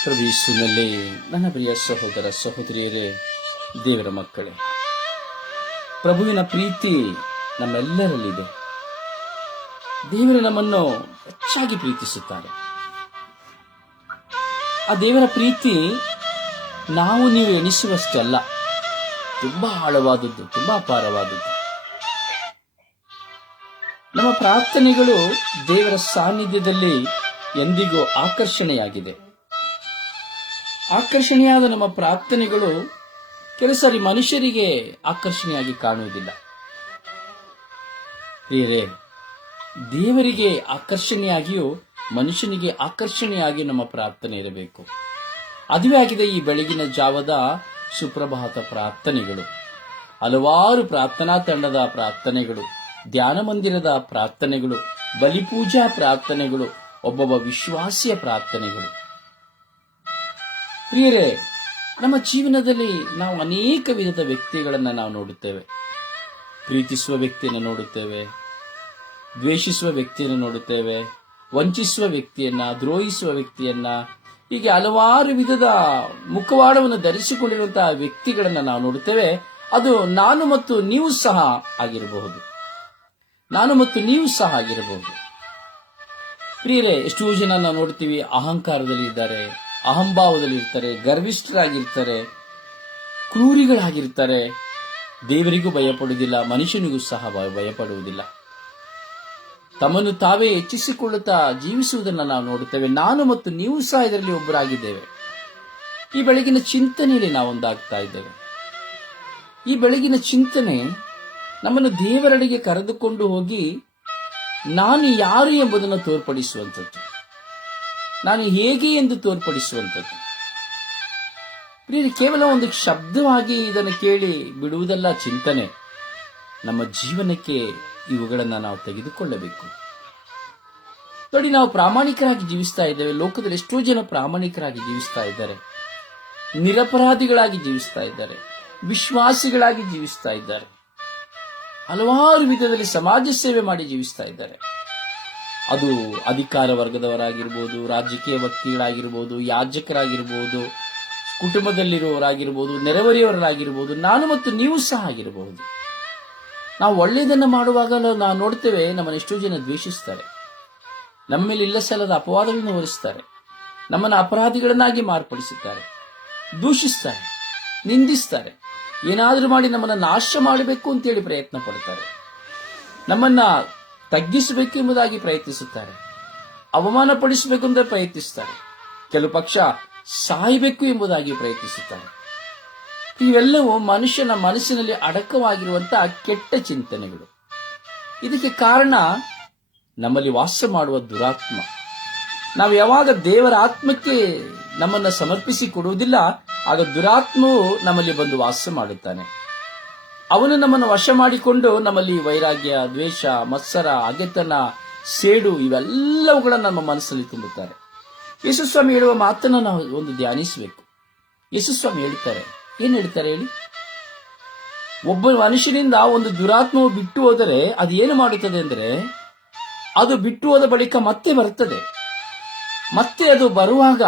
ಪ್ರಭು ಯೇಸುವಿನಲ್ಲಿ ನನ್ನ ಪ್ರಿಯ ಸಹೋದರ ಸಹೋದರಿಯರೇ, ದೇವರ ಮಕ್ಕಳೇ, ಪ್ರಭುವಿನ ಪ್ರೀತಿ ನಮ್ಮೆಲ್ಲರಲ್ಲಿದೆ. ದೇವರು ನಮ್ಮನ್ನು ಹೆಚ್ಚಾಗಿ ಪ್ರೀತಿಸುತ್ತಾರೆ. ಆ ದೇವರ ಪ್ರೀತಿ ನಾವು ನೀವು ಎಣಿಸುವಷ್ಟಲ್ಲ, ತುಂಬಾ ಆಳವಾದದ್ದು, ತುಂಬಾ ಅಪಾರವಾದದ್ದು. ನಮ್ಮ ಪ್ರಾರ್ಥನೆಗಳು ದೇವರ ಸಾನ್ನಿಧ್ಯದಲ್ಲಿ ಎಂದಿಗೂ ಆಕರ್ಷಣೆಯಾಗಿದೆ. ಆಕರ್ಷಣೆಯಾದ ನಮ್ಮ ಪ್ರಾರ್ಥನೆಗಳು ಕೆಲವು ಸಾರಿ ಮನುಷ್ಯರಿಗೆ ಆಕರ್ಷಣೆಯಾಗಿ ಕಾಣುವುದಿಲ್ಲ. ಪ್ರಿಯರೇ, ದೇವರಿಗೆ ಆಕರ್ಷಣೆಯಾಗಿಯೂ ಮನುಷ್ಯನಿಗೆ ಆಕರ್ಷಣೆಯಾಗಿ ನಮ್ಮ ಪ್ರಾರ್ಥನೆ ಇರಬೇಕು. ಅದುವೇ ಆಗಿದೆ ಈ ಬೆಳಗಿನ ಜಾವದ ಸುಪ್ರಭಾತ ಪ್ರಾರ್ಥನೆಗಳು. ಹಲವಾರು ಪ್ರಾರ್ಥನಾ ತಂಡದ ಪ್ರಾರ್ಥನೆಗಳು, ಧ್ಯಾನ ಮಂದಿರದ ಪ್ರಾರ್ಥನೆಗಳು, ಬಲಿಪೂಜಾ ಪ್ರಾರ್ಥನೆಗಳು, ಒಬ್ಬೊಬ್ಬ ವಿಶ್ವಾಸಿಯ ಪ್ರಾರ್ಥನೆಗಳು. ಪ್ರಿಯರೇ, ನಮ್ಮ ಜೀವನದಲ್ಲಿ ನಾವು ಅನೇಕ ವಿಧದ ವ್ಯಕ್ತಿಗಳನ್ನು ನಾವು ನೋಡುತ್ತೇವೆ. ಪ್ರೀತಿಸುವ ವ್ಯಕ್ತಿಯನ್ನು ನೋಡುತ್ತೇವೆ, ದ್ವೇಷಿಸುವ ವ್ಯಕ್ತಿಯನ್ನು ನೋಡುತ್ತೇವೆ, ವಂಚಿಸುವ ವ್ಯಕ್ತಿಯನ್ನ, ದ್ರೋಹಿಸುವ ವ್ಯಕ್ತಿಯನ್ನ, ಹೀಗೆ ಹಲವಾರು ವಿಧದ ಮುಖವಾಡವನ್ನು ಧರಿಸಿಕೊಂಡಿರುವಂತಹ ವ್ಯಕ್ತಿಗಳನ್ನು ನಾವು ನೋಡುತ್ತೇವೆ. ಅದು ನಾನು ಮತ್ತು ನೀವು ಸಹ ಆಗಿರಬಹುದು. ಪ್ರಿಯರೇ, ಎಷ್ಟೋ ಜನ ನಾವು ನೋಡ್ತೀವಿ, ಅಹಂಕಾರದಲ್ಲಿ ಇದ್ದಾರೆ, ಅಹಂಭಾವದಲ್ಲಿ ಇರ್ತಾರೆ, ಗರ್ವಿಷ್ಠರಾಗಿರ್ತಾರೆ, ಕ್ರೂರಿಗಳಾಗಿರ್ತಾರೆ, ದೇವರಿಗೂ ಭಯಪಡುವುದಿಲ್ಲ, ಮನುಷ್ಯನಿಗೂ ಸಹ ಭಯಪಡುವುದಿಲ್ಲ. ತಮ್ಮನ್ನು ತಾವೇ ಹೆಚ್ಚಿಸಿಕೊಳ್ಳುತ್ತಾ ಜೀವಿಸುವುದನ್ನು ನಾವು ನೋಡುತ್ತೇವೆ. ನಾನು ಮತ್ತು ನೀವು ಸಹ ಇದರಲ್ಲಿ ಒಬ್ಬರಾಗಿದ್ದೇವೆ. ಈ ಬೆಳಗಿನ ಚಿಂತನೆಯಲ್ಲಿ ನಾವು ಒಂದಾಗ್ತಾ ಇದ್ದೇವೆ. ಈ ಬೆಳಗಿನ ಚಿಂತನೆ ನಮ್ಮನ್ನು ದೇವರಡೆಗೆ ಕರೆದುಕೊಂಡು ಹೋಗಿ ನಾನು ಯಾರು ಎಂಬುದನ್ನು ತೋರ್ಪಡಿಸುವಂಥದ್ದು, ನಾನು ಹೇಗೆ ಎಂದು ತೋರ್ಪಡಿಸುವಂಥದ್ದು. ಕೇವಲ ಒಂದು ಶಬ್ದವಾಗಿ ಇದನ್ನು ಕೇಳಿ ಬಿಡುವುದಲ್ಲ ಚಿಂತನೆ. ನಮ್ಮ ಜೀವನಕ್ಕೆ ಇವುಗಳನ್ನು ನಾವು ತೆಗೆದುಕೊಳ್ಳಬೇಕು. ನೋಡಿ, ನಾವು ಪ್ರಾಮಾಣಿಕರಾಗಿ ಜೀವಿಸ್ತಾ ಇದ್ದೇವೆ. ಲೋಕದಲ್ಲಿ ಎಷ್ಟೋ ಜನ ಪ್ರಾಮಾಣಿಕರಾಗಿ ಜೀವಿಸ್ತಾ ಇದ್ದಾರೆ, ನಿರಪರಾಧಿಗಳಾಗಿ ಜೀವಿಸ್ತಾ ಇದ್ದಾರೆ, ವಿಶ್ವಾಸಿಗಳಾಗಿ ಜೀವಿಸ್ತಾ ಇದ್ದಾರೆ, ಹಲವಾರು ವಿಧದಲ್ಲಿ ಸಮಾಜ ಸೇವೆ ಮಾಡಿ ಜೀವಿಸ್ತಾ ಇದ್ದಾರೆ. ಅದು ಅಧಿಕಾರ ವರ್ಗದವರಾಗಿರ್ಬೋದು, ರಾಜಕೀಯ ವ್ಯಕ್ತಿಗಳಾಗಿರ್ಬೋದು, ಯಾಜಕರಾಗಿರ್ಬೋದು, ಕುಟುಂಬದಲ್ಲಿರುವವರಾಗಿರ್ಬೋದು, ನೆರೆಹೊರೆಯವರಾಗಿರ್ಬೋದು, ನಾನು ಮತ್ತು ನೀವು ಸಹ ಆಗಿರಬಹುದು. ನಾವು ಒಳ್ಳೆಯದನ್ನು ಮಾಡುವಾಗ ನಾವು ನೋಡ್ತೇವೆ, ನಮ್ಮನ್ನು ಎಷ್ಟೋ ಜನ ದ್ವೇಷಿಸ್ತಾರೆ, ನಮ್ಮ ಮೇಲೆ ಇಲ್ಲ ಸಲ್ಲದ ಅಪವಾದಗಳನ್ನು ಹೊರಿಸ್ತಾರೆ, ನಮ್ಮನ್ನು ಅಪರಾಧಿಗಳನ್ನಾಗಿ ಮಾರ್ಪಡಿಸುತ್ತಾರೆ, ದೂಷಿಸ್ತಾರೆ, ನಿಂದಿಸ್ತಾರೆ, ಏನಾದರೂ ಮಾಡಿ ನಮ್ಮನ್ನು ನಾಶ ಮಾಡಬೇಕು ಅಂತೇಳಿ ಪ್ರಯತ್ನ ಪಡ್ತಾರೆ, ನಮ್ಮನ್ನ ತಗ್ಗಿಸಬೇಕು ಎಂಬುದಾಗಿ ಪ್ರಯತ್ನಿಸುತ್ತಾರೆ, ಅವಮಾನ ಪಡಿಸಬೇಕು ಅಂತ ಪ್ರಯತ್ನಿಸುತ್ತಾರೆ, ಕೆಲವು ಪಕ್ಷ ಸಾಯಬೇಕು ಎಂಬುದಾಗಿ ಪ್ರಯತ್ನಿಸುತ್ತಾರೆ. ಇವೆಲ್ಲವೂ ಮನುಷ್ಯನ ಮನಸ್ಸಿನಲ್ಲಿ ಅಡಕವಾಗಿರುವಂತಹ ಕೆಟ್ಟ ಚಿಂತನೆಗಳು. ಇದಕ್ಕೆ ಕಾರಣ ನಮ್ಮಲ್ಲಿ ವಾಸ ಮಾಡುವ ದುರಾತ್ಮ. ನಾವು ಯಾವಾಗ ದೇವರ ಆತ್ಮಕ್ಕೆ ನಮ್ಮನ್ನು ಸಮರ್ಪಿಸಿ ಕೊಡುವುದಿಲ್ಲ, ಆಗ ದುರಾತ್ಮವು ನಮ್ಮಲ್ಲಿ ಬಂದು ವಾಸ ಮಾಡುತ್ತಾನೆ. ಅವನು ನಮ್ಮನ್ನು ವಶ ಮಾಡಿಕೊಂಡು ನಮ್ಮಲ್ಲಿ ವೈರಾಗ್ಯ, ದ್ವೇಷ, ಮತ್ಸರ, ಹಗೆತನ, ಸೇಡು ಇವೆಲ್ಲವುಗಳನ್ನು ನಮ್ಮ ಮನಸ್ಸಲ್ಲಿ ತುಂಬುತ್ತಾರೆ. ಯೇಸುಸ್ವಾಮಿ ಹೇಳುವ ಮಾತನ್ನು ನಾವು ಒಂದು ಧ್ಯಾನಿಸಬೇಕು. ಯೇಸುಸ್ವಾಮಿ ಹೇಳ್ತಾರೆ, ಏನ್ ಹೇಳ್ತಾರೆ ಹೇಳಿ? ಒಬ್ಬ ಮನುಷ್ಯನಿಂದ ಒಂದು ದುರಾತ್ಮವು ಬಿಟ್ಟು ಹೋದರೆ ಅದು ಏನು ಮಾಡುತ್ತದೆ ಅಂದರೆ, ಅದು ಬಿಟ್ಟು ಹೋದ ಬಳಿಕ ಮತ್ತೆ ಬರುತ್ತದೆ. ಮತ್ತೆ ಅದು ಬರುವಾಗ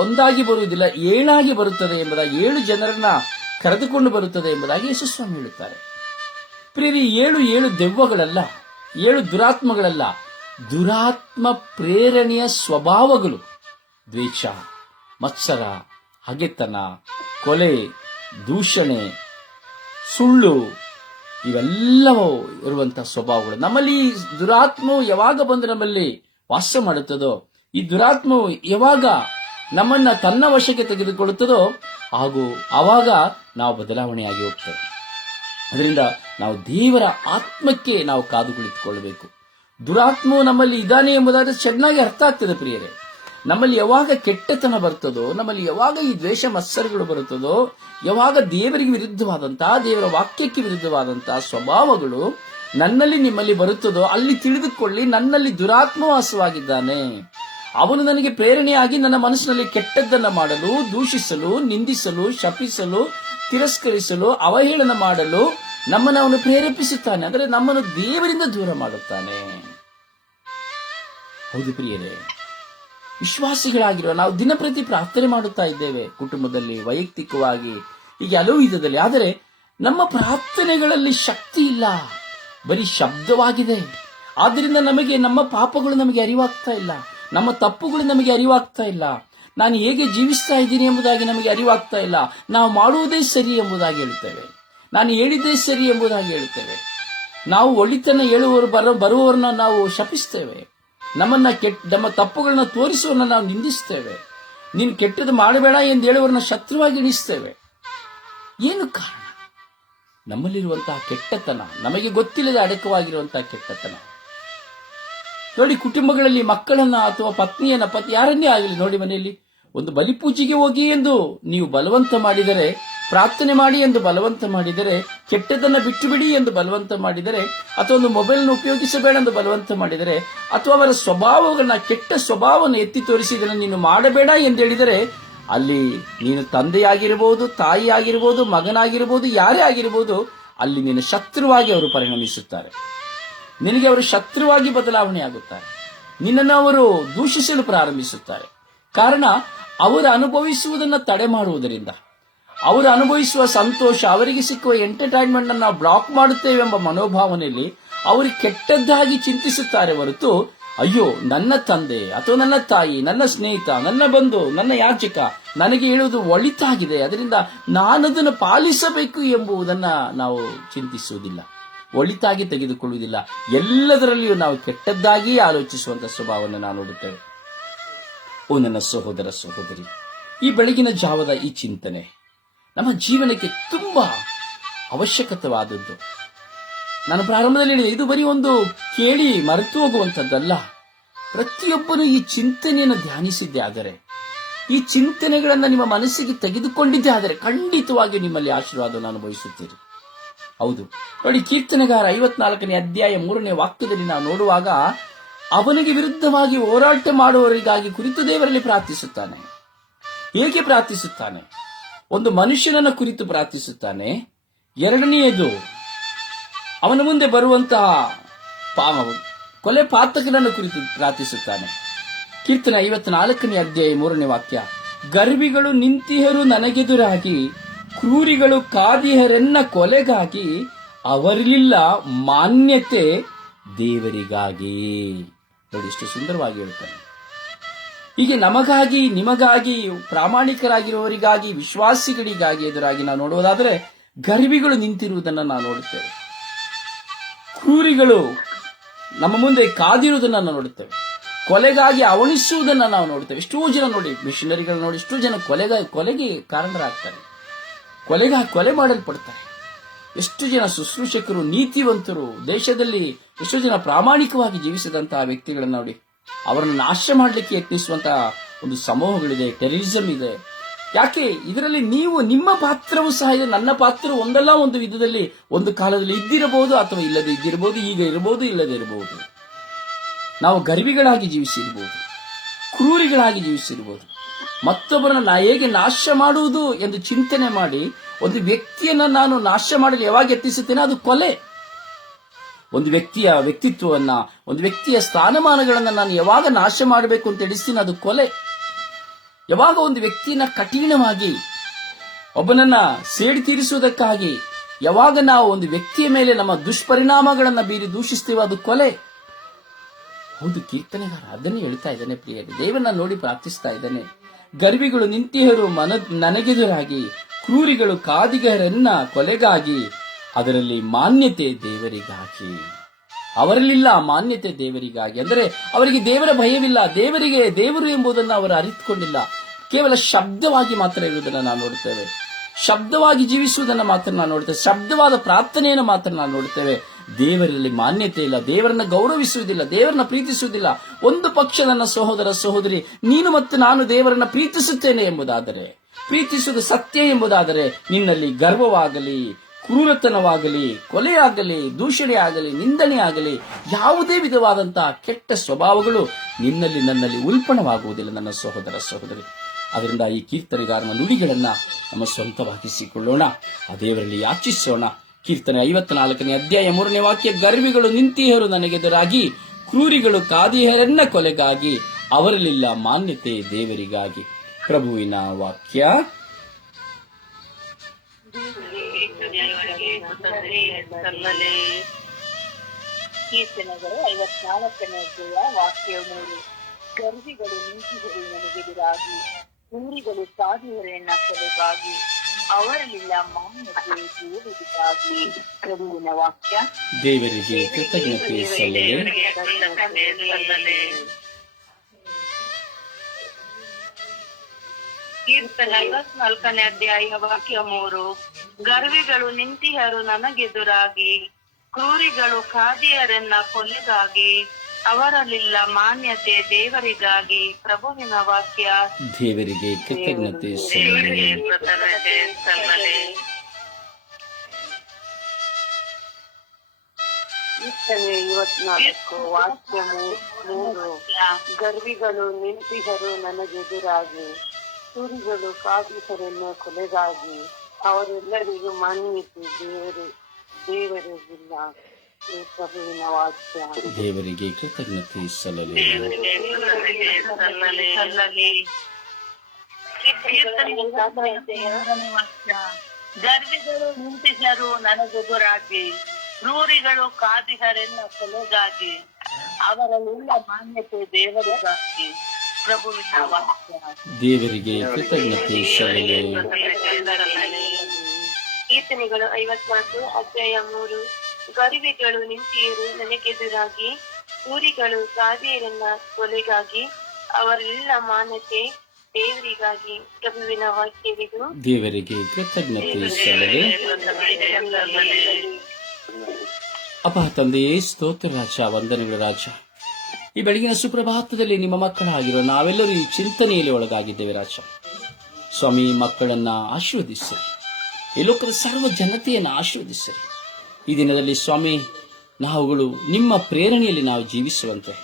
ಒಂದಾಗಿ ಬರುವುದಿಲ್ಲ, 7 ಬರುತ್ತದೆ ಎಂಬುದಾಗಿ, 7 ಜನರನ್ನ ಕರೆದುಕೊಂಡು ಬರುತ್ತದೆ ಎಂಬುದಾಗಿ ಯೇಸುಸ್ವಾಮಿ ಹೇಳುತ್ತಾರೆ. ಪ್ರಿಯರಿ, 7 ದೆವ್ವಗಳಲ್ಲ, 7 ದುರಾತ್ಮಗಳಲ್ಲ, ದುರಾತ್ಮ ಪ್ರೇರಣೆಯ ಸ್ವಭಾವಗಳು. ದ್ವೇಷ, ಮತ್ಸರ, ಹಗೆತನ, ಕೊಲೆ, ದೂಷಣೆ, ಸುಳ್ಳು ಇವೆಲ್ಲವೂ ಇರುವಂತಹ ಸ್ವಭಾವಗಳು. ನಮ್ಮಲ್ಲಿ ದುರಾತ್ಮವು ಯಾವಾಗ ಬಂದು ನಮ್ಮಲ್ಲಿ ವಾಸ ಮಾಡುತ್ತದೋ, ಈ ದುರಾತ್ಮವು ಯಾವಾಗ ನಮ್ಮನ್ನ ತನ್ನ ವಶಕ್ಕೆ ತೆಗೆದುಕೊಳ್ಳುತ್ತದೋ, ಆವಾಗ ನಾವು ಬದಲಾವಣೆಯಾಗಿ ಹೋಗ್ತೇವೆ. ಅದರಿಂದ ನಾವು ದೇವರ ಆತ್ಮಕ್ಕೆ ನಾವು ಕಾದು ಕುಳಿತುಕೊಳ್ಳಬೇಕು. ದುರಾತ್ಮವು ನಮ್ಮಲ್ಲಿ ಇದ್ದಾನೆ ಎಂಬುದಾದ್ರೆ ಚೆನ್ನಾಗಿ ಅರ್ಥ ಆಗ್ತದೆ. ಪ್ರಿಯರೇ, ನಮ್ಮಲ್ಲಿ ಯಾವಾಗ ಕೆಟ್ಟತನ ಬರ್ತದೋ, ನಮ್ಮಲ್ಲಿ ಯಾವಾಗ ಈ ದ್ವೇಷ ಮತ್ಸರಗಳು ಬರುತ್ತದೋ, ಯಾವಾಗ ದೇವರಿಗೆ ವಿರುದ್ಧವಾದಂತಹ, ದೇವರ ವಾಕ್ಯಕ್ಕೆ ವಿರುದ್ಧವಾದಂತಹ ಸ್ವಭಾವಗಳು ನನ್ನಲ್ಲಿ ನಿಮ್ಮಲ್ಲಿ ಬರುತ್ತದೋ, ಅಲ್ಲಿ ತಿಳಿದುಕೊಳ್ಳಿ, ನನ್ನಲ್ಲಿ ದುರಾತ್ಮ ವಾಸವಾಗಿದ್ದಾನೆ. ಅವನು ನನಗೆ ಪ್ರೇರಣೆಯಾಗಿ ನನ್ನ ಮನಸ್ಸಿನಲ್ಲಿ ಕೆಟ್ಟದ್ದನ್ನು ಮಾಡಲು, ದೂಷಿಸಲು, ನಿಂದಿಸಲು, ಶಪಿಸಲು, ತಿರಸ್ಕರಿಸಲು, ಅವಹೇಳನ ಮಾಡಲು ನಮ್ಮನ್ನು ಅವನು ಪ್ರೇರೇಪಿಸುತ್ತಾನೆ. ಅಂದರೆ ನಮ್ಮನ್ನು ದೇವರಿಂದ ದೂರ ಮಾಡುತ್ತಾನೆ. ಹೌದು ಪ್ರಿಯರೇ, ವಿಶ್ವಾಸಿಗಳಾಗಿರುವ ನಾವು ದಿನಪ್ರತಿ ಪ್ರಾರ್ಥನೆ ಮಾಡುತ್ತಾ ಇದ್ದೇವೆ, ಕುಟುಂಬದಲ್ಲಿ, ವೈಯಕ್ತಿಕವಾಗಿ, ಹೀಗೆ ಹಲವು ವಿಧದಲ್ಲಿ. ಆದರೆ ನಮ್ಮ ಪ್ರಾರ್ಥನೆಗಳಲ್ಲಿ ಶಕ್ತಿ ಇಲ್ಲ, ಬರೀ ಶಬ್ದವಾಗಿದೆ. ಆದ್ದರಿಂದ ನಮಗೆ ನಮ್ಮ ಪಾಪಗಳು ನಮಗೆ ಅರಿವಾಗ್ತಾ ಇಲ್ಲ, ನಮ್ಮ ತಪ್ಪುಗಳು ನಮಗೆ ಅರಿವಾಗ್ತಾ ಇಲ್ಲ, ನಾನು ಹೇಗೆ ಜೀವಿಸ್ತಾ ಇದ್ದೀನಿ ಎಂಬುದಾಗಿ ನಮಗೆ ಅರಿವಾಗ್ತಾ ಇಲ್ಲ. ನಾವು ಮಾಡುವುದೇ ಸರಿ ಎಂಬುದಾಗಿ ಹೇಳ್ತೇವೆ, ನಾನು ಹೇಳಿದ್ದೇ ಸರಿ ಎಂಬುದಾಗಿ ಹೇಳ್ತೇವೆ. ನಾವು ಒಳಿತನ್ನ ಹೇಳುವವರು ಬರುವವರನ್ನ ನಾವು ಶಪಿಸ್ತೇವೆ, ನಮ್ಮ ತಪ್ಪುಗಳನ್ನ ತೋರಿಸುವವರನ್ನ ನಾವು ನಿಂದಿಸ್ತೇವೆ, ನೀನು ಕೆಟ್ಟದ್ದು ಮಾಡಬೇಡ ಎಂದು ಹೇಳುವವರನ್ನ ಶತ್ರುವಾಗಿ ಎಣಿಸ್ತೇವೆ. ಏನು ಕಾರಣ? ನಮ್ಮಲ್ಲಿರುವಂತಹ ಕೆಟ್ಟತನ, ನಮಗೆ ಗೊತ್ತಿಲ್ಲದೆ ಅಡಕವಾಗಿರುವಂತಹ ಕೆಟ್ಟತನ. ನೋಡಿ, ಕುಟುಂಬಗಳಲ್ಲಿ ಮಕ್ಕಳನ್ನ ಅಥವಾ ಪತ್ನಿಯನ್ನ, ಯಾರನ್ನೇ ಆಗಲಿ ನೋಡಿ, ಮನೆಯಲ್ಲಿ ಒಂದು ಬಲಿಪೂಜೆಗೆ ಹೋಗಿ ಎಂದು ನೀವು ಬಲವಂತ ಮಾಡಿದರೆ, ಪ್ರಾರ್ಥನೆ ಮಾಡಿ ಎಂದು ಬಲವಂತ ಮಾಡಿದರೆ, ಕೆಟ್ಟದನ್ನ ಬಿಟ್ಟು ಬಿಡಿ ಎಂದು ಬಲವಂತ ಮಾಡಿದರೆ, ಅಥವಾ ಒಂದು ಮೊಬೈಲ್ನ ಉಪಯೋಗಿಸಬೇಡ ಎಂದು ಬಲವಂತ ಮಾಡಿದರೆ, ಅಥವಾ ಅವರ ಸ್ವಭಾವಗಳನ್ನ, ಕೆಟ್ಟ ಸ್ವಭಾವವನ್ನು ಎತ್ತಿ ತೋರಿಸಿದನ್ನು ನೀನು ಮಾಡಬೇಡ ಎಂದು ಹೇಳಿದರೆ, ಅಲ್ಲಿ ನೀನು ತಂದೆಯಾಗಿರಬಹುದು, ತಾಯಿಯಾಗಿರಬಹುದು, ಮಗನಾಗಿರಬಹುದು, ಯಾರೇ ಆಗಿರಬಹುದು, ಅಲ್ಲಿ ನೀನು ಶತ್ರುವಾಗಿ ಅವರು ಪರಿಣಮಿಸುತ್ತಾರೆ. ನಿನಗೆ ಅವರು ಶತ್ರುವಾಗಿ ಬದಲಾವಣೆ ಆಗುತ್ತಾರೆ. ನಿನ್ನನ್ನು ಅವರು ದೂಷಿಸಲು ಪ್ರಾರಂಭಿಸುತ್ತಾರೆ. ಕಾರಣ, ಅವರು ಅನುಭವಿಸುವುದನ್ನು ತಡೆ ಮಾಡುವುದರಿಂದ, ಅವರು ಅನುಭವಿಸುವ ಸಂತೋಷ, ಅವರಿಗೆ ಸಿಕ್ಕುವ ಎಂಟರ್ಟೈನ್ಮೆಂಟ್ ಅನ್ನು ನಾವು ಬ್ಲಾಕ್ ಮಾಡುತ್ತೇವೆ ಎಂಬ ಮನೋಭಾವನೆಯಲ್ಲಿ ಅವರು ಕೆಟ್ಟದ್ದಾಗಿ ಚಿಂತಿಸುತ್ತಾರೆ ಹೊರತು, ಅಯ್ಯೋ ನನ್ನ ತಂದೆ ಅಥವಾ ನನ್ನ ತಾಯಿ, ನನ್ನ ಸ್ನೇಹಿತ, ನನ್ನ ಬಂಧು, ನನ್ನ ಯಾಚಕ ನನಗೆ ಹೇಳುವುದು ಒಳಿತಾಗಿದೆ, ಅದರಿಂದ ನಾನದನ್ನು ಪಾಲಿಸಬೇಕು ಎಂಬುದನ್ನು ನಾವು ಚಿಂತಿಸುವುದಿಲ್ಲ, ಒಳಿತಾಗಿ ತೆಗೆದುಕೊಳ್ಳುವುದಿಲ್ಲ. ಎಲ್ಲದರಲ್ಲಿಯೂ ನಾವು ಕೆಟ್ಟದ್ದಾಗಿ ಆಲೋಚಿಸುವಂತಹ ಸ್ವಭಾವವನ್ನು ನಾವು ನೋಡುತ್ತೇವೆ. ಓ ನನ್ನ ಸಹೋದರ ಸಹೋದರಿ, ಈ ಬೆಳಗಿನ ಜಾವದ ಈ ಚಿಂತನೆ ನಮ್ಮ ಜೀವನಕ್ಕೆ ತುಂಬಾ ಅವಶ್ಯಕತೆವಾದದ್ದು. ನಾನು ಪ್ರಾರಂಭದಲ್ಲಿ ಹೇಳಿದೆ, ಇದು ಬರೀ ಒಂದು ಕೇಳಿ ಮರೆತು ಹೋಗುವಂಥದ್ದಲ್ಲ. ಪ್ರತಿಯೊಬ್ಬನು ಈ ಚಿಂತನೆಯನ್ನು ಧ್ಯಾನಿಸಿದ್ದೇ ಆದರೆ, ಈ ಚಿಂತನೆಗಳನ್ನು ನಿಮ್ಮ ಮನಸ್ಸಿಗೆ ತೆಗೆದುಕೊಂಡಿದ್ದೇ ಆದರೆ, ಖಂಡಿತವಾಗಿ ನಿಮ್ಮಲ್ಲಿ ಆಶೀರ್ವಾದವನ್ನು ಅನುಭವಿಸುತ್ತೀರಿ. ಹೌದು ನೋಡಿ, ಕೀರ್ತನೆಗಾರ 54ನೇ ಅಧ್ಯಾಯ 3ನೇ ವಾಕ್ಯದಲ್ಲಿ ನಾವು ನೋಡುವಾಗ, ಅವನಿಗೆ ವಿರುದ್ಧವಾಗಿ ಹೋರಾಟ ಮಾಡುವವರಿಗಾಗಿ ಕುರಿತು ದೇವರಲ್ಲಿ ಪ್ರಾರ್ಥಿಸುತ್ತಾನೆ. ಹೇಗೆ ಪ್ರಾರ್ಥಿಸುತ್ತಾನೆ? ಒಂದು ಮನುಷ್ಯನನ್ನ ಕುರಿತು ಪ್ರಾರ್ಥಿಸುತ್ತಾನೆ. ಎರಡನೆಯದು, ಅವನ ಮುಂದೆ ಬರುವಂತಹ ಕೊಲೆ ಪಾತಕನನ್ನು ಕುರಿತು ಪ್ರಾರ್ಥಿಸುತ್ತಾನೆ. ಕೀರ್ತನೆ 54ನೇ ಅಧ್ಯಾಯ 3ನೇ ವಾಕ್ಯ, ಗರ್ವಿಗಳು ನಿಂತಿಹರು ನನಗೆದುರಾಗಿ, ಕ್ರೂರಿಗಳು ಕಾದಿಹರೆನ್ನ ಕೊಲೆಗಾಗಿ, ಅವರಿಲ್ಲ ಮಾನ್ಯತೆ ದೇವರಿಗಾಗಿ. ನೋಡಿ, ಎಷ್ಟು ಸುಂದರವಾಗಿ ಹೇಳ್ತಾನೆ. ಹೀಗೆ ನಮಗಾಗಿ, ನಿಮಗಾಗಿ, ಪ್ರಾಮಾಣಿಕರಾಗಿರುವವರಿಗಾಗಿ, ವಿಶ್ವಾಸಿಗಳಿಗಾಗಿ ಎದುರಾಗಿ ನಾವು ನೋಡುವುದಾದರೆ, ಗರ್ವಿಗಳು ನಿಂತಿರುವುದನ್ನು ನಾವು ನೋಡುತ್ತೇವೆ. ಕ್ರೂರಿಗಳು ನಮ್ಮ ಮುಂದೆ ಕಾದಿರುವುದನ್ನು ನಾವು ನೋಡುತ್ತೇವೆ. ಕೊಲೆಗಾಗಿ ಅವಣಿಸುವುದನ್ನು ನಾವು ನೋಡುತ್ತೇವೆ. ಎಷ್ಟೋ ಜನ ನೋಡಿ, ಮಿಷನರಿಗಳು ನೋಡಿ, ಎಷ್ಟೋ ಜನ ಕೊಲೆಗೆ ಕಾರಣರಾಗ್ತಾರೆ, ಕೊಲೆ ಮಾಡಲ್ಪಡ್ತಾರೆ. ಎಷ್ಟು ಜನ ಶುಶ್ರೂಷಕರು, ನೀತಿವಂತರು, ದೇಶದಲ್ಲಿ ಎಷ್ಟೋ ಜನ ಪ್ರಾಮಾಣಿಕವಾಗಿ ಜೀವಿಸಿದಂತಹ ವ್ಯಕ್ತಿಗಳನ್ನು ನೋಡಿ, ಅವರನ್ನು ನಾಶ ಮಾಡಲಿಕ್ಕೆ ಯತ್ನಿಸುವಂತಹ ಒಂದು ಸಮೂಹಗಳಿದೆ, ಟೆರರಿಸಂ ಇದೆ. ಯಾಕೆ? ಇದರಲ್ಲಿ ನಿಮ್ಮ ಪಾತ್ರವೂ ಸಹ ಇದೆ, ನನ್ನ ಪಾತ್ರ ಒಂದಲ್ಲ ಒಂದು ವಿಧದಲ್ಲಿ, ಒಂದು ಕಾಲದಲ್ಲಿ ಇದ್ದಿರಬಹುದು ಅಥವಾ ಇಲ್ಲದೆ ಇದ್ದಿರಬಹುದು, ಈಗ ಇರಬಹುದು, ಇಲ್ಲದೆ ಇರಬಹುದು. ನಾವು ಗರ್ವಿಗಳಾಗಿ ಜೀವಿಸಿರಬಹುದು, ಕ್ರೂರಿಗಳಾಗಿ ಜೀವಿಸಿರಬಹುದು. ಮತ್ತೊಬ್ಬರನ್ನ ಹೇಗೆ ನಾಶ ಮಾಡುವುದು ಎಂದು ಚಿಂತನೆ ಮಾಡಿ ಒಂದು ವ್ಯಕ್ತಿಯನ್ನ ನಾನು ನಾಶ ಮಾಡಲು ಯಾವಾಗ ಯತ್ನಿಸುತ್ತೇನೆ, ಅದು ಕೊಲೆ. ಒಂದು ವ್ಯಕ್ತಿಯ ವ್ಯಕ್ತಿತ್ವವನ್ನ, ಒಂದು ವ್ಯಕ್ತಿಯ ಸ್ಥಾನಮಾನಗಳನ್ನ ನಾನು ಯಾವಾಗ ನಾಶ ಮಾಡಬೇಕು ಅಂತ ಎಣಿಸ್ತೀನಿ, ಅದು ಕೊಲೆ. ಯಾವಾಗ ಒಂದು ವ್ಯಕ್ತಿಯನ್ನ ಕಠಿಣವಾಗಿ, ಒಬ್ಬನನ್ನ ಸೇಡಿ ತೀರಿಸುವುದಕ್ಕಾಗಿ ಯಾವಾಗ ನಾವು ಒಂದು ವ್ಯಕ್ತಿಯ ಮೇಲೆ ನಮ್ಮ ದುಷ್ಪರಿಣಾಮಗಳನ್ನ ಬೀರಿ ದೂಷಿಸ್ತೇವೆ, ಅದು ಕೊಲೆ. ಹೌದು, ಕೀರ್ತನೆಗಾರ ಅದನ್ನೇ ಹೇಳ್ತಾ ಇದ್ದಾನೆ. ಪ್ರಿಯರೇ, ದೇವರನ್ನ ನೋಡಿ ಪ್ರಾರ್ಥಿಸ್ತಾ ಇದ್ದಾನೆ. ಗರ್ವಿಗಳು ನಿಂತಿಹರು ನನಗೆದುರಾಗಿ, ಕ್ರೂರಿಗಳು ಕಾದಿಗರನ್ನ ಕೊಲೆಗಾಗಿ, ಅದರಲ್ಲಿ ಮಾನ್ಯತೆ ದೇವರಿಗಾಗಿ. ಅವರಲ್ಲಿಲ್ಲ ಮಾನ್ಯತೆ ದೇವರಿಗಾಗಿ. ಅಂದರೆ ಅವರಿಗೆ ದೇವರ ಭಯವಿಲ್ಲ, ದೇವರು ಎಂಬುದನ್ನು ಅವರು ಅರಿತುಕೊಂಡಿಲ್ಲ. ಕೇವಲ ಶಬ್ದವಾಗಿ ಮಾತ್ರ ಇರುವುದನ್ನು ನಾವು ನೋಡುತ್ತೇವೆ, ಶಬ್ದವಾಗಿ ಜೀವಿಸುವುದನ್ನು ಮಾತ್ರ ನಾವು ನೋಡುತ್ತೇವೆ, ಶಬ್ದವಾದ ಪ್ರಾರ್ಥನೆಯನ್ನು ಮಾತ್ರ ನಾವು ನೋಡುತ್ತೇವೆ. ದೇವರಲ್ಲಿ ಮಾನ್ಯತೆ ಇಲ್ಲ, ದೇವರನ್ನ ಗೌರವಿಸುವುದಿಲ್ಲ, ದೇವರನ್ನ ಪ್ರೀತಿಸುವುದಿಲ್ಲ. ಒಂದು ಪಕ್ಷ ನನ್ನ ಸಹೋದರ ಸಹೋದರಿ, ನೀನು ಮತ್ತು ನಾನು ದೇವರನ್ನ ಪ್ರೀತಿಸುತ್ತೇನೆ ಎಂಬುದಾದರೆ, ಪ್ರೀತಿಸುವುದು ಸತ್ಯ ಎಂಬುದಾದರೆ, ನಿನ್ನಲ್ಲಿ ಗರ್ವವಾಗಲಿ, ಕ್ರೂರತನವಾಗಲಿ, ಕೊಲೆಯಾಗಲಿ, ದೂಷಣೆ ಆಗಲಿ, ನಿಂದನೆ ಆಗಲಿ, ಯಾವುದೇ ವಿಧವಾದಂತಹ ಕೆಟ್ಟ ಸ್ವಭಾವಗಳು ನಿನ್ನಲ್ಲಿ ನನ್ನಲ್ಲಿ ಉಲ್ಪಣವಾಗುವುದಿಲ್ಲ ನನ್ನ ಸಹೋದರ ಸಹೋದರಿ. ಅದರಿಂದ ಈ ಕೀರ್ತನೆಗಾರನ ನುಡಿಗಳನ್ನ ನಮ್ಮ ಸ್ವಂತವಾಗಿಸಿಕೊಳ್ಳೋಣ, ಆ ದೇವರಲ್ಲಿ ಯಾಚಿಸೋಣ. ಕೀರ್ತನೆ 54ನೇ ಅಧ್ಯಾಯ 3ನೇ ವಾಕ್ಯ, ಗರ್ವಿಗಳು ನಿಂತಿಹರು ನನಗೆದುರಾಗಿ, ಕ್ರೂರಿಗಳು ಕಾದಿಹರನ್ನ ಕೊಲೆಗಾಗಿ, ಅವರಲ್ಲಿಲ್ಲ ಮಾನ್ಯತೆ ದೇವರಿಗಾಗಿ. ಪ್ರಭುವಿನ ವಾಕ್ಯ. ಕೀರ್ತನೆಗಳು 54ನೇ ಅಧ್ಯಾಯ ವಾಕ್ಯ 3. ಗರ್ವಿಗಳು ನಿಂತಿದರು ನನಗೆದುರಾಗಿ, ಊರಿಗಳು ಸಾಧುವರೆ ನಕಲುಗಾಗಿ, ಅವರಲ್ಲಿಲ್ಲ ಮಾನ್ಯತೆ ದೇವರಿಗಾಗಿ. ಪ್ರಭುವಿನ ವಾಕ್ಯ. ದೇವರಿಗೆ ಕೃತಜ್ಞತೆ ಸಲ್ಲಲಿ. ಕೀರ್ತನೆ 54ನೇ ಅಧ್ಯಾಯ ವಾಕ್ಯ 3. ಗರ್ವಿಗಳು ನಿಂತಿಹರು ನನಗೆದುರಾಗಿ, ಕ್ರೂರಿಗಳು ಖಾದಿಯರನ್ನ ಕೊಲೆಗಾಗಿ, ಅವರಲ್ಲಿಲ್ಲ ಮಾನ್ಯತೆ ದೇವರಿಗಾಗಿ. ಪ್ರಭುವಿನ ವಾಕ್ಯ. ದೇವರಿಗೆ ಕೃತಜ್ಞತೆ ಸಲ್ಲಲಿ. ಕೀರ್ತನೆ 54 ವಾಕ್ಯ 3. ಗರ್ವಿಗಳು ನಿಂತಿಹರು ನನಗೆದುರಾಗಿ, ಕ್ರೂರಿಗಳು ಖಾದಿಯರನ್ನ ಕೊಲೆಗಾಗಿ, ಅವರೆಲ್ಲರಿಗೂ ಮಾನ್ಯತೆ ದೇವರಿಗಿಲ್ಲ. ಪ್ರಭುವಿನ ವಾಕ್ಯ. ದೇವರಿಗೆ ಕೃತಜ್ಞತೆ ಸಲ್ಲಲಿ. ಗರ್ವಿಗಳು ನಿಂತಿಹರು ನನಗೆದುರಾಗಿ, ಕ್ರೂರಿಗಳು ಖಾದಿಯರನ್ನ ಕೊಲೆಗಾಗಿ, ಅವರಲ್ಲಿಲ್ಲ ಮಾನ್ಯತೆ ದೇವರಿಗಾಗಿ. ಪ್ರಭುವಿನ ವಾಕ್ಯ. ದೇವರಿಗೆ ಕೃತಜ್ಞತೆ ಸಲ್ಲಲಿ. ಕೀರ್ತನೆಗಳು 54 ಅಧ್ಯಾಯ 3. ಗರ್ವಿಗಳು ನಿಂತಿಯರು ನನಗೆದುರಾಗಿ, ಊರಿಗಳು ಖಾದಿಯರನ್ನ ಕೊಲೆಗಾಗಿ, ಅವರೆಲ್ಲ ಮಾನ್ಯತೆ ದೇವರಿಗಾಗಿ. ಪ್ರಭುವಿನ ವಾಕ್ಯವಿದು. ದೇವರಿಗೆ ಕೃತಜ್ಞತೆ ಸಲ್ಲಲಿ. ಅಪ್ಪ ತಂದೆಯೇ, ಸ್ತೋತ್ರ ರಾಜ, ವಂದನೆಗಳು ರಾಜ. ಈ ಬೆಳಗಿನ ಸುಪ್ರಭಾತದಲ್ಲಿ ನಿಮ್ಮ ಮಕ್ಕಳಾಗಿರುವ ನಾವೆಲ್ಲರೂ ಈ ಚಿಂತನೆಯಲ್ಲಿ ಒಳಗಾಗಿದ್ದೇವೆ ರಾಜ. ಸ್ವಾಮಿ, ಮಕ್ಕಳನ್ನ ಆಶೀರ್ವದಿಸಿರಿ. ಈ ಲೋಕದ ಸರ್ವ ಜನತೆಯನ್ನು ಆಶೀರ್ವದಿಸಿರಿ. ಈ ದಿನದಲ್ಲಿ ಸ್ವಾಮಿ, ನಾವುಗಳು ನಿಮ್ಮ ಪ್ರೇರಣೆಯಲ್ಲಿ ನಾವು ಜೀವಿಸುವಂತೆ,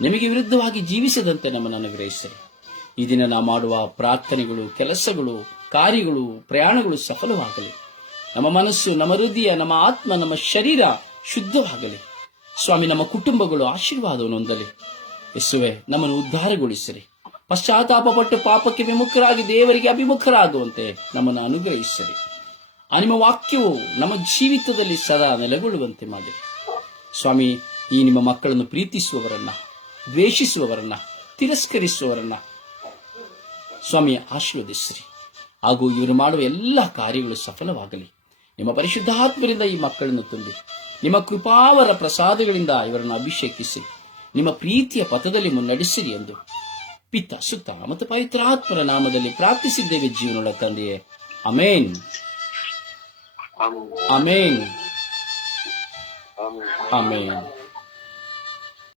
ನಿಮಗೆ ವಿರುದ್ಧವಾಗಿ ಜೀವಿಸದಂತೆ ನಮ್ಮನ್ನು ಅನುಗ್ರಹಿಸಿರಿ. ಈ ದಿನ ನಾವು ಮಾಡುವ ಪ್ರಾರ್ಥನೆಗಳು, ಕೆಲಸಗಳು, ಕಾರ್ಯಗಳು, ಪ್ರಯಾಣಗಳು ಸಫಲವಾಗಲಿ. ನಮ್ಮ ಮನಸ್ಸು, ನಮ್ಮ ಹೃದಯ, ನಮ್ಮ ಆತ್ಮ, ನಮ್ಮ ಶರೀರ ಶುದ್ಧವಾಗಲಿ. ಸ್ವಾಮಿ, ನಮ್ಮ ಕುಟುಂಬಗಳು ಆಶೀರ್ವಾದವನ್ನು ಹೊಂದಲಿ. ಯೇಸುವೆ, ನಮ್ಮನ್ನು ಉದ್ಧಾರಗೊಳಿಸಿರಿ. ಪಶ್ಚಾತ್ತಾಪಪಟ್ಟು ಪಾಪಕ್ಕೆ ವಿಮುಖರಾಗಿ ದೇವರಿಗೆ ಅಭಿಮುಖರಾಗುವಂತೆ ನಮ್ಮನ್ನು ಅನುಗ್ರಹಿಸಿರಿ. ನಿಮ್ಮ ವಾಕ್ಯವು ನಮ್ಮ ಜೀವಿತದಲ್ಲಿ ಸದಾ ನೆಲೆಗೊಳ್ಳುವಂತೆ ಮಾಡಿರಿ. ಸ್ವಾಮಿ, ಈ ನಿಮ್ಮ ಮಕ್ಕಳನ್ನು ಪ್ರೀತಿಸುವವರನ್ನ, ದ್ವೇಷಿಸುವವರನ್ನ, ತಿರಸ್ಕರಿಸುವವರನ್ನ ಸ್ವಾಮಿ ಆಶೀರ್ವದಿಸಿರಿ. ಹಾಗೂ ಇವರು ಮಾಡುವ ಎಲ್ಲ ಕಾರ್ಯಗಳು ಸಫಲವಾಗಲಿ. ನಿಮ್ಮ ಪರಿಶುದ್ಧಾತ್ಮರಿಂದ ಈ ಮಕ್ಕಳನ್ನು ತುಂಬಿ, ನಿಮ್ಮ ಕೃಪಾವರ ಪ್ರಸಾದಗಳಿಂದ ಇವರನ್ನು ಅಭಿಷೇಕಿಸಿ, ನಿಮ್ಮ ಪ್ರೀತಿಯ ಪಥದಲ್ಲಿ ಮುನ್ನಡೆಸಿರಿ ಎಂದು ಪಿತ, ಸುತ್ತ ಮತ್ತು ಪವಿತ್ರಾತ್ಮರ ನಾಮದಲ್ಲಿ ಪ್ರಾರ್ಥಿಸಿದ್ದೇವೆ ಜೀವನದ ತಂದೆಯೇ. Amen, amen, amen.